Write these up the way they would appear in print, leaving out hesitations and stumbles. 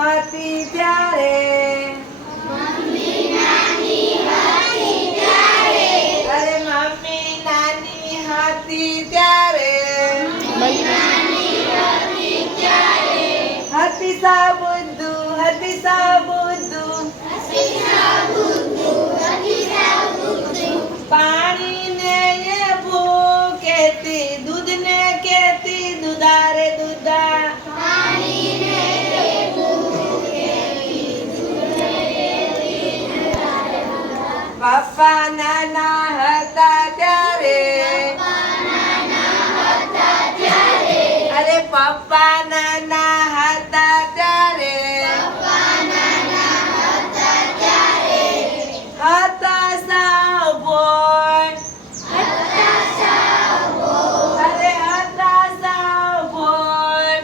હતી ત્યારે અરે મમ્મી નાની હતી ત્યારે હતી સાબુદ્દુ પાણી ને એ ભૂખ કહેતી દૂધ ને કહેતી દુધારે દુધા પપ્પા નાના હતા ત્યારે અરે પપ્પા નાના હતા ત્યારે હતા સાવ ભોળ અરે હતા સાવ ભોળ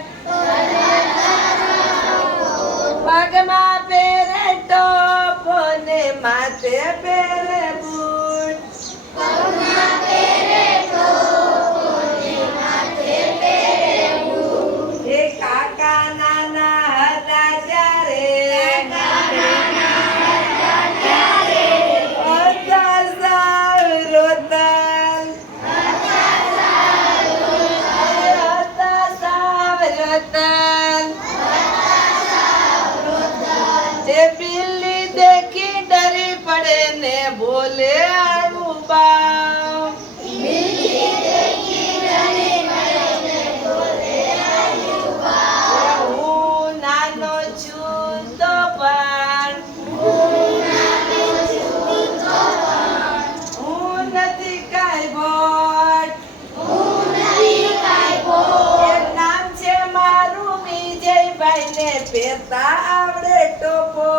પગમાં પહેરે ટોપો ને માથે પહેરે બૂટ એ કાકા નાના હતા ત્યારે હતા સાવ રોતન હતા સાવ રોતન જે બિલ્લી દેખી ડરી પડે ને બોલે આવું બાવ હું નાનો છું તો પણ હું નથી કાંઈ બોટ એક નામ છે મારું વિજયભાઈ ને પહેરતા આવડે ટોપો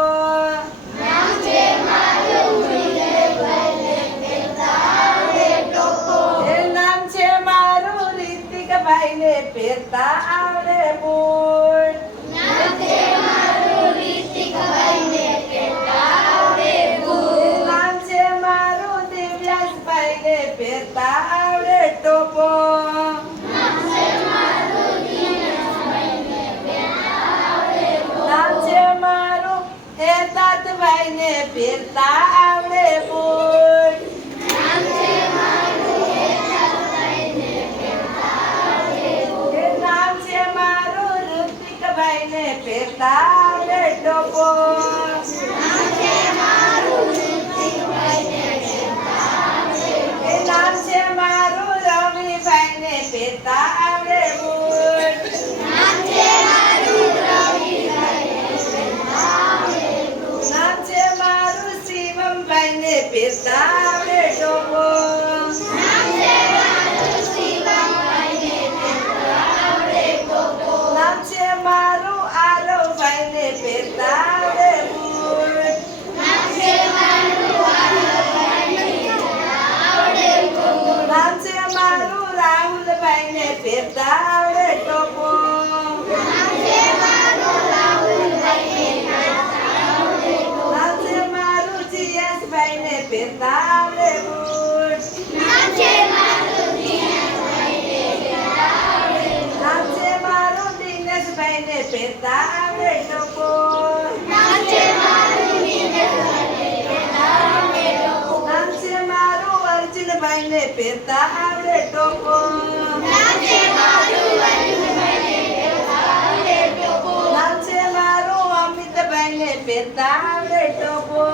એ નામ છે મારું રિતિકભાઈ ને પહેરતા આવડે બૂટ એ નામ છે મારું દિવ્યાંશભાઈ ને પહેરતા આવડે ટોપો નામ છે મારું હેતાતભાઈ ને પહેરતા આવડે બૂટ એ નામ છે મારું ઋતિકભાઈ ને પહેરતા આવડે ટોપો એ નામ છે મારું રવિભાઈ ને પહેરતા આવડે બૂટ નામ છે મારું શિવમભાઈ ને પહેરતા આવડે ટોપો નામ છે મારું આરવભાઈ ને પહેરતા આવડે બૂટ નામ છે મારું રાહુલભાઈ ને પહેરતા આવડે ટોપો નામ છે મારું જીયાસભાઈ ને પહેરતા આવડે બૂટ નામ છે મારું દિનેશભાઈ ને પહેરતા આવડે ટોપો નામ છે મારું અર્જુનભાઈ ને પહેરતા આવડે ટોપો નામ છે મારું અમિતભાઈ ને પહેરતા આવડે ટોપો